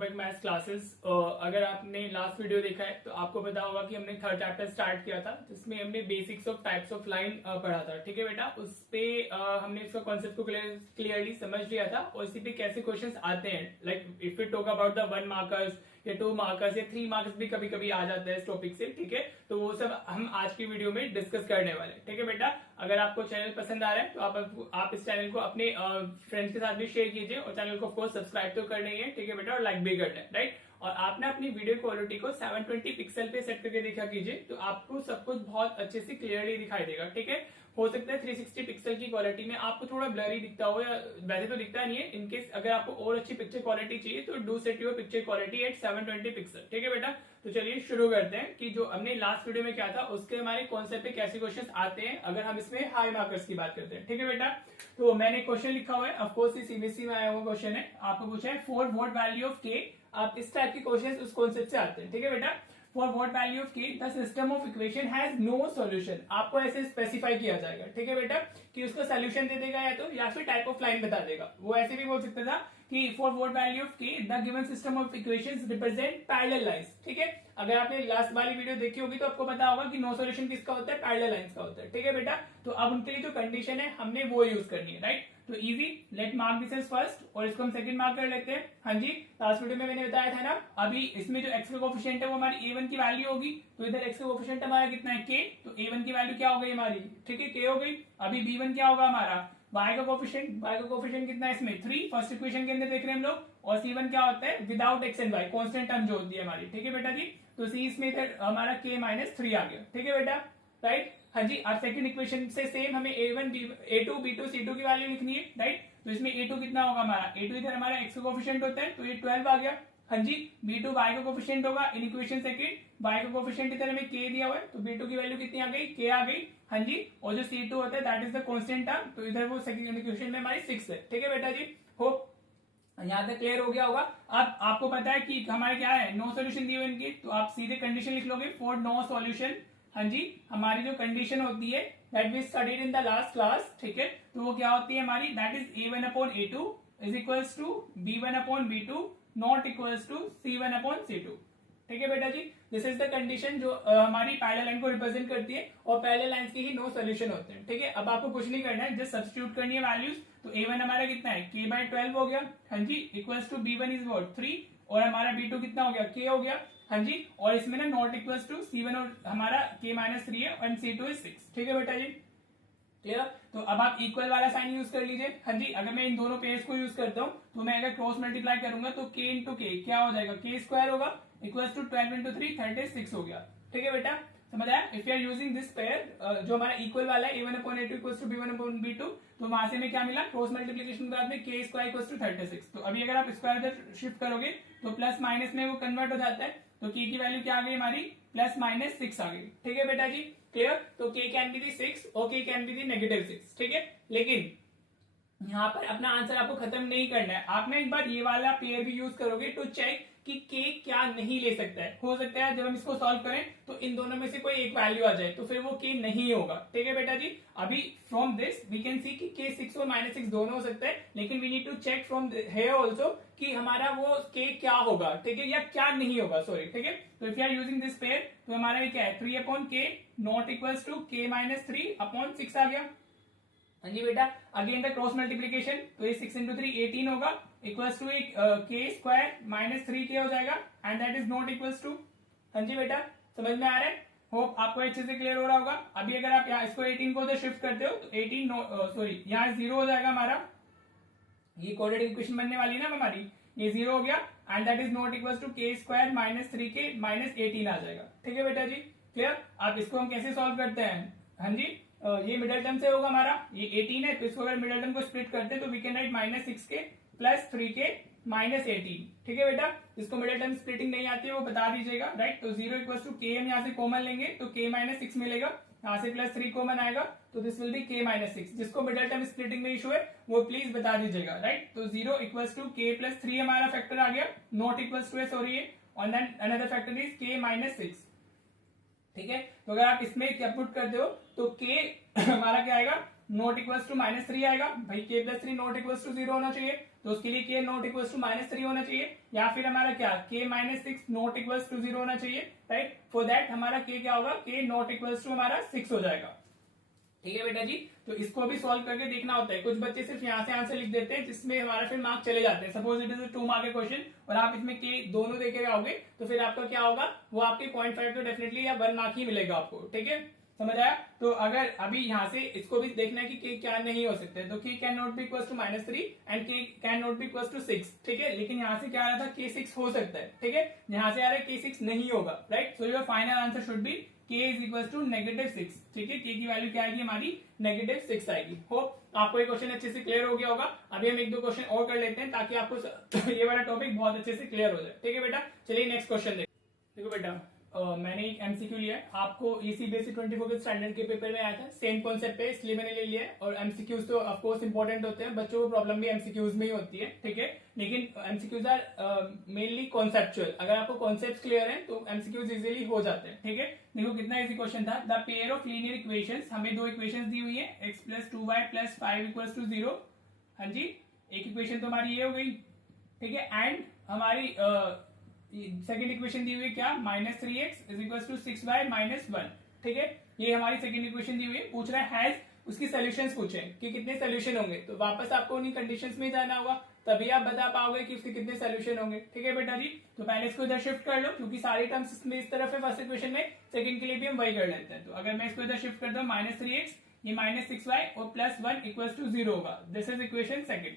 Topic maths classes. अगर आपने last video देखा है तो आपको पता होगा कि हमने थर्ड चैप्टर स्टार्ट किया था जिसमें हमने basics of types of line पढ़ा था। ठीक है बेटा, उस पे हमने इसका कॉन्सेप्ट को क्लियरली समझ लिया था और इसी पे कैसे क्वेश्चंस आते हैं। Like if you talk about the 1 markers या 2 मार्कर्स या 3 मार्क्स भी कभी कभी आ जाता है इस टॉपिक से। ठीक है, तो वो सब हम आज की वीडियो में डिस्कस करने वाले हैं। ठीक है बेटा, अगर आपको चैनल पसंद आ रहा है तो आप इस चैनल को अपने फ्रेंड्स के साथ भी शेयर कीजिए और चैनल को ऑफकोर्स सब्सक्राइब तो करना ही है। ठीक है बेटा, और लाइक भी करना है, राइट। और आपने अपनी वीडियो क्वालिटी को 720 पिक्सल पे सेट करके देखा कीजिए तो आपको सब कुछ बहुत अच्छे से क्लियरली दिखाई देगा। ठीक है, हो सकता है 360 पिक्सल की क्वालिटी में आपको थोड़ा ब्लरी दिखता हो, या वैसे तो दिखता नहीं है। इनकेस अगर आपको और अच्छी पिक्चर क्वालिटी चाहिए तो do set your picture quality eight 720 pixel. ठीक है बेटा, तो चलिए शुरू करते हैं कि जो हमने लास्ट वीडियो में क्या था उसके हमारे कॉन्सेप्ट पे कैसे क्वेश्चन आते हैं अगर हम इसमें हाई मार्कर्स की बात करते हैं। ठीक है बेटा, तो मैंने क्वेश्चन लिखा हुआ है, ऑफकोर्स ये सीबीएसई में आया हुआ क्वेश्चन है। आपको पूछा है फॉर व्हाट वैल्यू ऑफ के। आप इस टाइप के क्वेश्चन उस कॉन्सेप्ट से आते हैं। ठीक है बेटा, for what value of k the system of equation has no solution. आपको ऐसे स्पेसिफाई किया जाएगा। ठीक है बेटा, कि उसका सोल्यूशन दे देगा या फिर टाइप ऑफ लाइन बता देगा। वो ऐसे भी बोल सकता था कि for what value of k the given system of equations represent parallel lines. ठीक है, अगर आपने लास्ट वाली वीडियो देखी होगी तो आपको पता होगा कि नो सॉल्यूशन किसका होता है, पैरेलल लाइंस का होता है। ठीक है बेटा, तो अब उनके लिए जो कंडीशन है हमने वो यूज करनी है, राइट। तो easy, let mark this as first और इसको हम सेकंड मार्क कर लेते हैं। हाँ जी, लास्ट वीडियो में मैंने बताया था ना, अभी इसमें जो एक्स का कोफिशिएंट है वो हमारी a1 की वैल्यू होगी। तो इधर एक्स का कोफिशिएंट हमारा कितना है, k, तो a1 की वैल्यू क्या हो गई हमारी, ठीक है, k हो गई। अभी b1 क्या होगा हमारा, y का कोफिशिएंट कितना है इसमें 3, फर्स्ट इक्वेशन के अंदर देख रहे हैं हम लोग। और c1 क्या होता है without x and y, constant term जो होती है हमारी। ठीक है बेटा जी, तो c इसमें इधर हमारा k माइनस 3 आ गया। ठीक है बेटा, राइट। हाँ जी, अब सेकंड इक्वेशन से सेम हमें a1 a2 b2 c2 की वैल्यू लिखनी है, राइट। तो इसमें a2 कितना होगा हमारा, a2 इधर हमारा x का कोफिशिएंट होता है तो ये 12 आ गया। हाँ जी, b2 y का कोफिशिएंट होगा इन इक्वेशन सेकंड, y का कोफिशिएंट इधर हमें k दिया हुआ है तो b2 की वैल्यू कितनी आ गई, k आ गई। हाँ जी, और जो c2 होता है that is the constant term, तो इधर वो सेकंड इक्वेशन में हमारी 6 है। ठीक है बेटा जी, होप यहां तक क्लियर हो गया होगा। अब आपको पता है कि हमारे क्या है, नो सॉल्यूशन दी हुई इनकी, तो आप सीधे कंडीशन लिख लोगे फॉर नो सॉल्यूशन। हाँ जी, हमारी जो कंडीशन होती है that we studied in the last class, ठीक है, तो वो क्या होती है हमारी, that is a1 upon a2 is equals to b1 upon b2 not equals to c1 upon c2। ठीक है बेटा जी, दिस इज द कंडीशन जो हमारी पैरेलल लाइन को रिप्रेजेंट करती है और पैरेलल लाइंस के ही नो सॉल्यूशन होते हैं। ठीक है, अब आपको कुछ नहीं करना है, जस्ट सब्स्टिट्यूट करनी है वैल्यूज। तो a1 हमारा कितना है, k/12 हो गया। हाँ जी, equals to b1 is what 3 और हमारा b2 कितना हो गया, k हो गया। हाँ जी, और इसमें ना नॉट इक्वल्स टू c1 और हमारा k माइनस 3 है एंड c2 इज 6। ठीक है बेटा जी, क्लियर। तो अब आप इक्वल वाला साइन यूज कर लीजिए। हाँ जी, अगर मैं इन दोनों पेयर्स को यूज करता हूँ तो मैं अगर क्रॉस मल्टीप्लाई करूंगा तो k इंटू के क्या हो जाएगा, k स्क्वायर होगा इक्वल्स टू 12 इंटू 3 36 हो गया। ठीक है बेटा, समझ आया। If you are using this pair जो हमारा इक्वल वाला है a1 upon a2 equals to b1 upon b2, तो वहां से हमें क्या मिला, क्रॉस मल्टीप्लिकेशन के बाद में k स्क्वायर इक्वल्स टू 36। तो अभी अगर आप स्क्वायर इधर शिफ्ट करोगे तो प्लस माइनस में वो कन्वर्ट हो जाता है, तो k की वैल्यू क्या आ गई हमारी, प्लस माइनस 6 आ गई। ठीक है बेटा जी, क्लियर। तो k कैन बी दी 6 और k कैन बी दी -6। ठीक है, लेकिन यहाँ पर अपना आंसर आपको खत्म नहीं करना है, आप ना एक बार ये वाला पेयर भी यूज करोगे टू चेक कि k क्या नहीं ले सकता है। हो सकता है जब हम इसको सॉल्व करें तो इन दोनों में से कोई एक वैल्यू आ जाए तो फिर वो k नहीं होगा। ठीक है बेटा जी, अभी from this we can see कि k 6 और -6 दोनों हो सकता है, लेकिन we need to check from here also कि हमारा वो k क्या होगा, ठीक है, या क्या नहीं होगा, सॉरी। ठीक है, तो if you are using this pair तो हमारा ये क्या है, 3 upon k not equals to k minus 3 upon 6 आ गया। हाँ जी बेटा, अगेन द क्रॉस मल्टीप्लीकेशन, तो ये 6 इंटू 3 18 होगा equals to k square minus 3k हो जाएगा and that is not equals to. हाँ जी बेटा, समझ में आ रहा है, होप आपको अच्छे से क्लियर हो रहा होगा। अभी अगर आप यहाँ इसको 18 को उधर शिफ्ट करते हो तो 18 सॉरी यहाँ 0 हो जाएगा हमारा, ये क्वाड्रेटिक इक्वेशन बनने वाली है ना हमारी, ये 0 हो गया and that is not equals to k square minus 3k minus 18 आ जाएगा। ठीक है बेटा जी, क्लियर। अब इसको हम कैसे सॉल्व करते हैं, हाँ जी, ये मिडल टर्म से होगा हमारा, ये 18 है तो इसको अगर मिडल टर्म को स्प्लिट करते हैं तो we can write -6k plus 3k minus 18। ठीक है बेटा, इसको मिडल टर्म स्प्लिटिंग नहीं आती है वो बता दीजिएगा, राइट। तो 0 इक्वल्स टू k हम यहाँ से कॉमन लेंगे तो k माइनस 6 मिलेगा, यहाँ से प्लस 3 कॉमन आएगा तो this will be k minus 6। जिसको मिडल टर्म स्प्लिटिंग में इशू है वो प्लीज बता दीजिएगा, राइट। तो 0 इक्वल्स टू k प्लस 3 हमारा फैक्टर आ गया, नॉट इक्वल्स टू है सॉरी ये, और then another factor is k minus 6। ठीक है, तो अगर आप इसमें क्या पुट करते हो तो k हमारा क्या आएगा, नॉट इक्वल्स टू -3 आएगा भाई, k plus 3 not equals to 0 होना चाहिए, तो उसके लिए k नॉट इक्वल्स टू -3 होना चाहिए, या फिर हमारा क्या k -6 नॉट इक्वल्स टू 0 होना चाहिए, राइट। फॉर दैट हमारा k क्या होगा, k नॉट इक्वल्स टू हमारा 6 हो जाएगा, ठीक है बेटा जी। तो इसको भी सॉल्व करके देखना होता है, कुछ बच्चे सिर्फ यहाँ से आंसर लिख देते हैं जिसमें हमारा फिर मार्क चले जाते हैं। सपोज इट इज 2 मार्क के क्वेश्चन और आप इसमें के दोनों देखे आओगे तो फिर आपका क्या होगा, वो आपके 0.5 तो डेफिनेटली या 1 मार्क ही मिलेगा आपको, ठीक है, समझ आया। तो अगर अभी यहाँ से इसको भी देखना है कि के क्या नहीं हो सकते, तो K can not be equal to -3 and K can not be equal to 6, ठीक है। लेकिन यहाँ से क्या आ रहा था, के 6 हो सकता है, ठीक है, यहाँ से आ रहा है के 6 नहीं होगा, right. So your final answer should be k is equal to -6, ठीक है। k की वैल्यू क्या आएगी हमारी, -6 आएगी। होप आपको ये क्वेश्चन अच्छे से क्लियर हो गया होगा। अभी हम एक दो क्वेश्चन और कर लेते हैं ताकि आपको ये वाला टॉपिक बहुत अच्छे से क्लियर हो जाए, ठीक है बेटा। चलिए नेक्स्ट क्वेश्चन देखो बेटा, मैंने एक एमसीक्यू लिया है, आपको ईसीबीएसई 24 के स्टैंडर्ड के पेपर में आया था, सेम कॉन्सेप्ट पे, इसलिए मैंने ले लिया है। और एमसीक्यूज तो ऑफ कोर्स इंपॉर्टेंट होते हैं, बच्चों को प्रॉब्लम भी एमसीक्यूज में ही होती है, ठीक है। लेकिन एमसीक्यूज आर मेनली कॉन्सेप्चुअल, अगर आपको कॉन्सेप्ट क्लियर है तो एमसीक्यूज इजीली हो जाते हैं, ठीक है। देखो कितना इजी क्वेश्चन था, the pair of linear equations, हमें दो इक्वेशंस दी हुई है, x + 2y + 5 = 0, हाँ जी, एक इक्वेशन तो हमारी ये हो गई, ठीक है। एंड हमारी सेकेंड इक्वेशन दी हुई है क्या, -3x = 6y - 1, ठीक है। ये हमारी सेकेंड इक्वेशन दी हुई है, पूछ रहा है हैज, उसकी सोल्यूशंस पूछे कि कितने सोल्यूशन होंगे, तो वापस आपको उन्हीं कंडीशंस में जाना होगा, तभी आप बता पाओगे कि उसके कितने सोल्यूशन होंगे, ठीक है बेटा जी। तो पहले इसको इधर शिफ्ट कर लो, क्योंकि सारी टर्म्स इसमें इस तरफ है फर्स्ट इक्वेशन में, सेकंड के लिए भी हम वही कर लेते हैं। तो अगर मैं इसको इधर शिफ्ट करता हूँ, -3x, ये -6y और +1 = 0 होगा, दिस इज इक्वेशन सेकंड,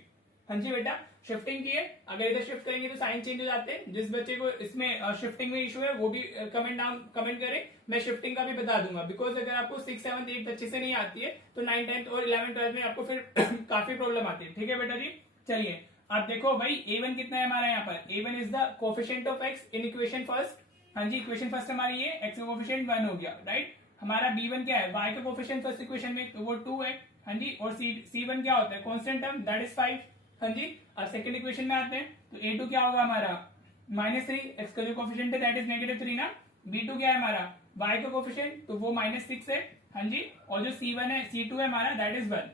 हाँ जी बेटा। शिफ्टिंग की है, अगर इधर शिफ्ट करेंगे तो साइन चेंज हो जाते हैं। जिस बच्चे को इसमें शिफ्टिंग में इशू है वो भी कमेंट करे, मैं शिफ्टिंग का भी बता दूंगा। बिकॉज अगर आपको 6, 7, 8 अच्छे से नहीं आती है तो 9, 10 और 11, 12 में आपको फिर काफी प्रॉब्लम आती है, ठीक है बेटा जी। चलिए आप देखो भाई, a1 कितना है हमारा यहाँ पर, a1 is the coefficient of x in equation first, हाँ जी, इक्वेशन फर्स्ट हमारी ये x का कोफिशिएंट 1 हो गया, राइट। हमारा b1 क्या है, y का कोफिशिएंट फर्स्ट इक्वेशन में, तो वो 2 है, हाँ जी। और c1 क्या होता है, कांस्टेंट टर्म, दैट इज 5, हाँ जी। अब सेकंड इक्वेशन में आते हैं, तो a2 क्या होगा हमारा, -3, x का जो कोफिशिएंट है दैट इज -3 ना, b2 क्या है हमारा, y का कोफिशिएंट, तो वो -6 है, हाँ जी। और जो c1 है, c2 है हमारा, दैट इज 1,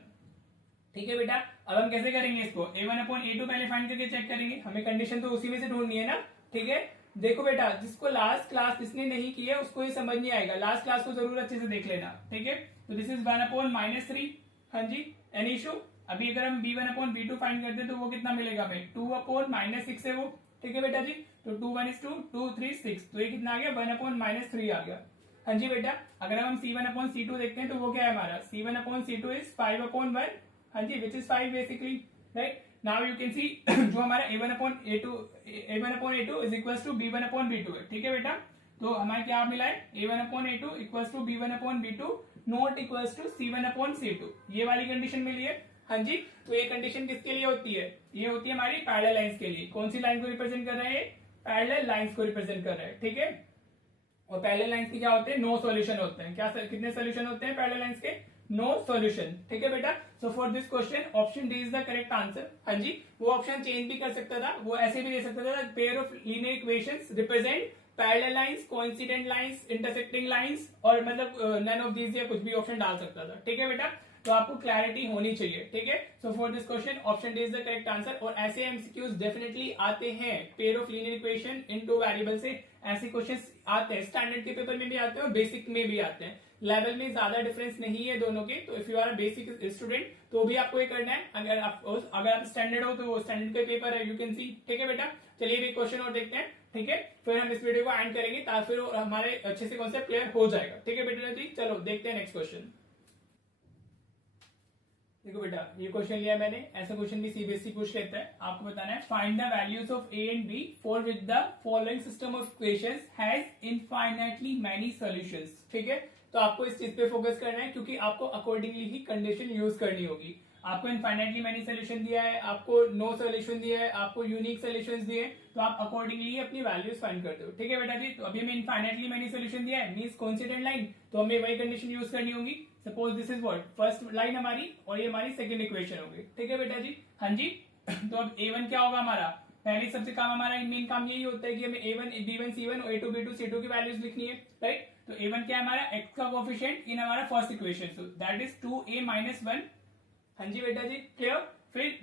ठीक है बेटा। अब हम कैसे करेंगे इसको, a1/a2 पहले फाइंड करके चेक करेंगे, हमें कंडीशन तो उसी में से ढूंढनी है ना, ठीक है। देखो बेटा, जिसको लास्ट क्लास जिसने नहीं किया उसको ये समझ नहीं आएगा, लास्ट क्लास को जरूर अच्छे से देख लेना, ठीक है। तो दिस इज 1/-3, हाँ जी, एनी इशू। अभी अगर हम b1/b2 फाइंड करते हैं तो वो कितना मिलेगा हमें, 2/-6 है वो, ठीक है बेटा जी। तो 2 1 is 2, 2 3 6, तो ये कितना आ गया, 1/-3 आ गया, हाँ जी बेटा। अगर हम c1/c2 देखते हैं तो वो क्या है हमारा, c1/c2 इज 5/1, हाँ जी, which is 5 basically, right. Now you can see जो हमारा a1/a2 is equal to b1/b2 है, ठीक है बेटा। तो हमारा क्या मिला है, a1/a2 equal to b1/b2 not equal to c1/c2, ये वाली कंडीशन मिली है, हाँ जी। तो ये कंडीशन किसके लिए होती है, ये होती है हमारी पैरेलल लाइंस के लिए। कौन सी लाइन को रिप्रेजेंट कर रहे हैं, पैरेलल लाइंस को रिप्रेजेंट कर रहे हैं, ठीक है। और पैरेलल लाइंस के क्या होते हैं, नो सॉल्यूशन होते हैं, क्या कितने सॉल्यूशन होते हैं पैरेलल लाइंस के, नो सॉल्यूशन, ठीक है बेटा। So for this question option D is the correct answer, हाँ जी। वो ऑप्शन चेंज भी कर सकता था, वो ऐसे भी दे सकता था, pair of linear equations represent parallel lines, coincident lines, intersecting lines, और मतलब नन ऑफ दीज या कुछ भी ऑप्शन डाल सकता था, ठीक है बेटा। तो आपको क्लैरिटी होनी चाहिए, ठीक है। So for this question option D is the correct answer. और ऐसे एमसीक्यूज डेफिनेटली आते हैं, pair of linear equation in 2 variable से ऐसे क्वेश्चंस आते हैं, स्टैंडर्ड के पेपर में भी आते हैं और बेसिक में भी आते हैं। लेवल में ज्यादा डिफरेंस नहीं है दोनों के, तो if you are basic student तो भी आपको ये करना है। अगर आप स्टैंडर्ड हो तो वो स्टैंडर्ड के पेपर है, यू कैन सी, ठीक है बेटा। चलिए भी क्वेश्चन और देखते हैं, ठीक है, फिर हम इस वीडियो को एंड करेंगे ताकि फिर हमारे अच्छे से कॉन्सेप्ट क्लियर हो जाएगा, ठीक है बेटा जी। चलो देखते हैं नेक्स्ट क्वेश्चन। देखो बेटा, ये क्वेश्चन लिया मैंने, ऐसा क्वेश्चन भी सीबीएसई पूछ लेता है। आपको बताना है find the values of a and b for which the following system of equations has infinitely many solutions, ठीक है। तो आपको इस चीज पे फोकस करना है, क्योंकि आपको अकॉर्डिंगली ही कंडीशन यूज करनी होगी। आपको इनफाइनाइटली मेनी सोल्यूशन दिया है, आपको नो सोल्यूशन दिया है, आपको यूनिक सोल्यूशंस दिए, तो आप अकॉर्डिंगली अपनी वैल्यूज फाइंड करते हो, ठीक है बेटा जी। तो अभी हमें इनफाइनाइटली मेनी सोल्यूशन दिया है, मींस कोइंसिडेंट लाइन, तो हमें वही कंडीशन यूज करनी होगी। Suppose this is what first line हमारी, और ये हमारी सेकंड इक्वेशन होगी, ठीक है बेटा जी, हाँ जी। तो अब a1 क्या होगा हमारा, पहले सबसे काम हमारा मेन काम यही होता है कि हमें a1 b1 c1 और a2 b2 c2 की वैल्यूज लिखनी है, राइट। तो a1 क्या है हमारा x का कोफिशिएंट इन हमारा first equation, so that is 2a minus 1। हाँ जी बेटा जी, क्लियर। फिर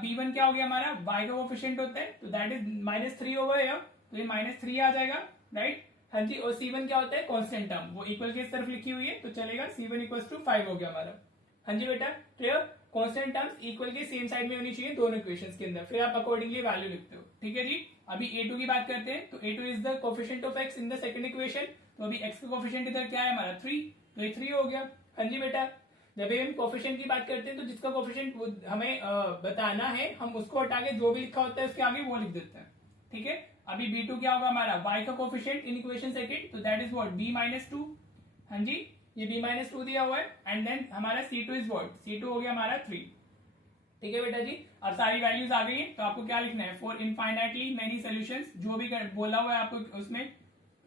b1 क्या हो गया हमारा y का कोफिशिएंट होता है, तो दैट इज -3 ओवर हियर, तो ये -3 आ जाएगा, राइट। हाँ जी, और c1 क्या होता है कांस्टेंट टर्म, वो इक्वल के इस तरफ लिखी हुई है तो चलेगा, c1 इक्वल्स टू 5 हो गया हमारा। हाँ जी बेटा, क्लियर। कांस्टेंट टर्म्स इक्वल के सेम साइड में होनी चाहिए दोनों इक्वेशंस के अंदर, फिर आप अकॉर्डिंगली वैल्यू लिखते हो, ठीक है जी। अभी a2 की बात करते हैं, तो a2 is the coefficient of x in the second equation, तो अभी x का कोफिशिएंट इधर क्या है हमारा 3, तो ये 3 हो गया। हाँ जी बेटा, जब हम कोफिशिएंट की बात करते हैं तो जिसका कोफिशिएंट हमें बताना है, हम उसको हटा के जो भी लिखा होता है उसके आगे वो लिख देते हैं, ठीक है। अभी b2 क्या होगा हमारा y का कोफिशिएंट इन इक्वेशन सेकंड, तो that is what b minus 2। हाँ जी, ये b माइनस 2 दिया हुआ है, एंड देन हमारा c2 इज व्हाट, c2 हो गया हमारा 3, ठीक है बेटा जी। अब सारी वैल्यूज आ गई है, तो आपको क्या लिखना है, फॉर इनफाइनाइटली मेनी सॉल्यूशंस, जो भी बोला हुआ है आपको उसमें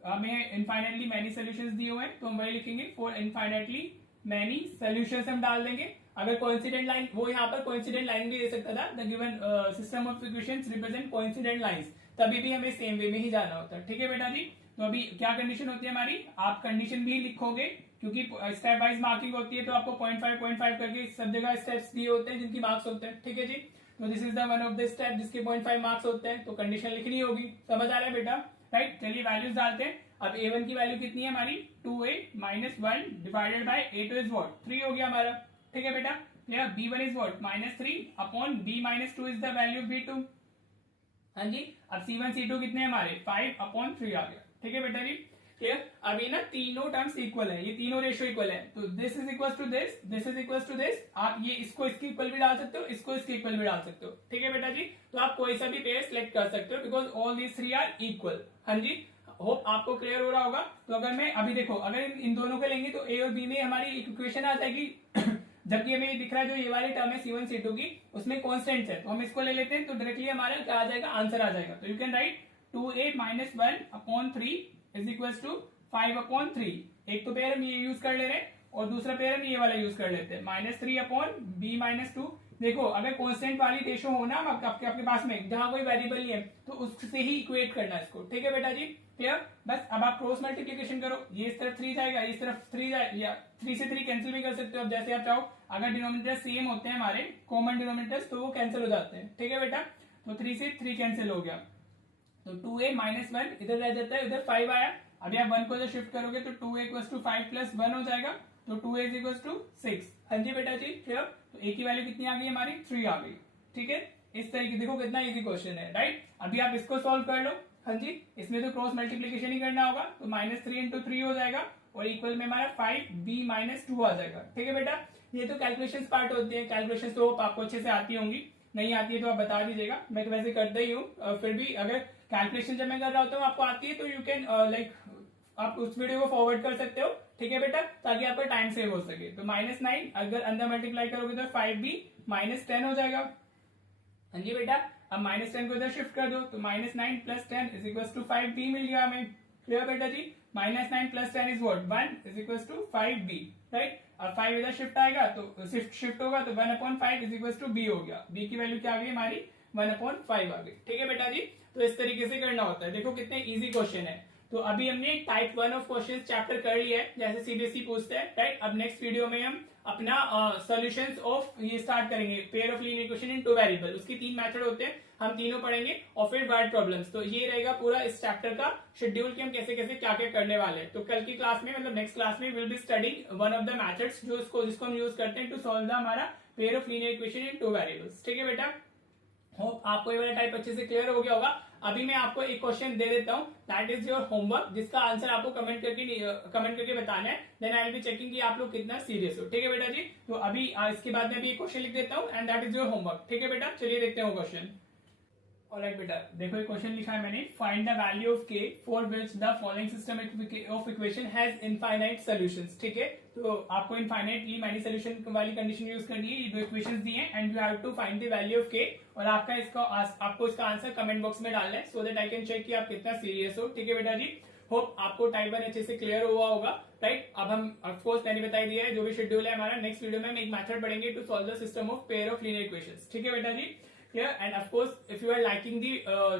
हमें इनफाइनाइटली मेनी सॉल्यूशंस दिए हुए हैं, तो हम वही लिखेंगे, फॉर इनफाइनाइटली मैनी सॉल्यूशंस हम डाल देंगे। अगर कोइंसिडेंट लाइन, वो यहाँ पर कोइंसिडेंट लाइन भी दे सकता था, the given system of equations represent coincident lines, तभी भी हमें सेम वे में ही जाना होता है, ठीक है बेटा जी। तो अभी क्या कंडीशन होती है हमारी, आप कंडीशन भी लिखोगे क्योंकि स्टेप वाइज मार्किंग होती है, तो आपको 0.5 करके सब जगह स्टेप्स दिए होते हैं जिनकी मार्क्स होते हैं, ठीक है जी। तो this is the one of the step जिसके 0.5 मार्क्स होते हैं, तो कंडीशन लिखनी होगी, समझ आ रहा है बेटा, राइट। चलिए वैल्यूज डालते हैं। अब a1 की वैल्यू कितनी है हमारी, 2a minus 1 divided by a2 is what 3 हो गया हमारा, ठीक है बेटा। Clear, b1 is what -3 upon b minus 2 is the value of b2। हाँ जी, अब c1 c2 कितने हमारे 5 अपॉन 3 आ गया, ठीक है बेटा जी, क्लियर। अभी ना तीनों टर्म्स इक्वल है, ये तीनों रेशियो इक्वल है, तो this is equal to this, this is equal to this, आप ये इसको इसके इक्वल भी डाल सकते हो, इसको इसके इक्वल भी डाल सकते हो, ठीक है बेटा जी। तो आप कोई सा भी पेयर सिलेक्ट कर सकते हो, because all these three are equal. हाँ जी, होप आपको क्लियर हो रहा होगा। तो अगर मैं अभी देखो, अगर इन दोनों को लेंगे तो ए और बी में हमारी इक्वेशन आ जाएगी जबकि हमें दिख रहा है जो ये वाली टर्म है c1 c2 की, उसमें कॉन्स्टेंट है, तो हम इसको ले लेते हैं, तो डायरेक्टली हमारा क्या आ जाएगा, आंसर आ जाएगा। तो you can write 2a minus 1 upon 3 is equal to 5 upon 3। एक तो पेयर हम ये यूज कर ले रहे हैं और दूसरा पेयर हम ये वाला यूज कर लेते हैं, -3 अपॉन b माइनस 2। देखो, अगर कांस्टेंट वाली रेशो हो ना आपके पास में, जहां कोई वेरिएबल नहीं है, तो उससे ही इक्वेट करना है इसको, ठीक है बेटा जी, क्लियर। बस अब आप क्रॉस मल्टीप्लीकेशन करो, ये इस तरफ 3 जाएगा, इस तरफ 3 जाएगा, या 3 से 3 कैंसिल भी कर सकते हो, अब जैसे आप चाहो। अगर डिनोमिनेटर सेम होते हैं हमारे कॉमन डिनोमिनेटर्स, तो वो कैंसिल हो जाते हैं, ठीक है बेटा। तो 3 से 3 कैंसिल हो गया, तो 2a माइनस 1 इधर रह जाता है, इधर 5 आया। अभी आप 1 को जब शिफ्ट करोगे तो 2a इक्वल टू 5 प्लस 1 हो जाएगा, तो 2a इज इक्वल टू 6। हाँ जी बेटा जी, क्लियर। तो a की वैल्यू कितनी आ गई हमारी, 3 आ गई, ठीक है। इस तरीके देखो कितना इजी क्वेश्चन है, राइट। अभी आप इसको सॉल्व कर लो। हाँ जी, इसमें तो क्रॉस मल्टीप्लीकेशन ही करना होगा, तो -3 इंटू 3 हो जाएगा, और इक्वल में हमारा 5b माइनस 2 आ जाएगा, ठीक है बेटा। ये तो कैलकुलेशन पार्ट होते हैं, कैलकुलेशन तो आपको अच्छे से आती होंगी, नहीं आती है तो आप बता दीजिएगा, मैं तो वैसे करता ही हूँ। फिर भी अगर कैलकुलेशन जब मैं कर रहा होता हूँ आपको आती है, तो यू कैन लाइक आप उस वीडियो को फॉरवर्ड कर सकते हो, ठीक है बेटा, ताकि आपका टाइम सेव हो सके। तो -9 अगर अंदर मल्टीप्लाई करोगे तो 5b माइनस 10 हो जाएगा। हाँ जी बेटा, अब -10 को इधर शिफ्ट कर दो, तो -9 plus 10 is equal to 5b मिल गया हमें, क्लियर बेटा जी। -9 plus 10 is what 1 is equal to 5b, right. अब 5 इधर शिफ्ट आएगा, तो शिफ्ट होगा, तो 1/5 इज इक्वल टू b हो गया, b की वैल्यू क्या आ गई हमारी 1/5 आ गई, ठीक है बेटा जी। तो इस तरीके से करना होता है, देखो कितने इजी क्वेश्चन है। तो अभी हमने टाइप 1 ऑफ क्वेश्चन चैप्टर कर लिया है, जैसे सीबीएसई पूछता है, राइट। अब नेक्स्ट वीडियो में हम अपना सॉल्यूशंस ऑफ ये स्टार्ट करेंगे, pair of linear equation in 2 variable, उसकी 3 मेथड होते हैं, हम तीनों पढ़ेंगे, और फिर वर्ड प्रॉब्लम्स। तो ये रहेगा पूरा इस चैप्टर का शेड्यूल कि हम कैसे कैसे क्या क्या करने वाले हैं। तो कल की क्लास में, मतलब नेक्स्ट क्लास में, will be studying one of the methods जिसको हम यूज करते हैं टू सॉल्व द हमारा pair of linear equation in 2 variables, ठीक है बेटा। होप आपको ये वाला टाइप अच्छे से क्लियर हो गया होगा। अभी मैं आपको एक क्वेश्चन दे देता हूँ, दैट इज योर होमवर्क, जिसका आंसर आपको कमेंट करके बताना है, then I will be checking कि आप लोग कितना सीरियस हो, ठीक है बेटा जी। तो अभी इसके बाद में भी एक क्वेश्चन लिख देता हूँ, and that is your homework, ठीक है बेटा। चलिए देखते हैं वो क्वेश्चन। ऑलराइट बेटा, देखो ये क्वेश्चन लिखा है मैंने, find the value of k for which the following system of equation has infinite solutions, ठीक है। तो आपको इनफाइनाइटली मैनी सॉल्यूशन वाली कंडीशन यूज करनी है, ये दो इक्वेशंस दी हैं, and you have to find the value of k, और आपको इसका आंसर कमेंट बॉक्स में डालना है, so that I can check कि आप कितना सीरियस हो, ठीक है बेटा जी। होप आपको टाइप 1 अच्छे से क्लियर हुआ होगा, राइट। अब हम ऑफकोर्स मैंने बताई दिया है जो भी शेड्यूल है हमारा, नेक्स्ट वीडियो में हम एक मेथड पढ़ेंगे to solve the system of pair of linear equations, ठीक है बेटा जी, clear. And of course if you are liking the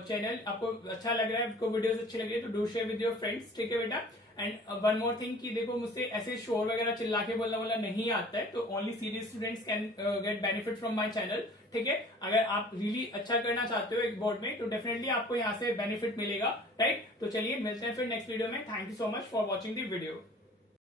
channel, आपको अच्छा लग रहा है, आपको वीडियोस अच्छी लग रही है, तो do share with your friends, ठीक है बेटा। एंड वन मोर थिंग कि देखो मुझसे ऐसे शोर वगैरह चिल्ला के बोलना बोला नहीं आता है, तो only serious students can get benefit from my channel. ठीक है, अगर आप रियली अच्छा करना चाहते हो एक बोर्ड में तो डेफिनेटली आपको यहाँ से बेनिफिट मिलेगा, राइट। तो चलिए मिलते हैं फिर नेक्स्ट वीडियो में। Thank you so much for watching the video.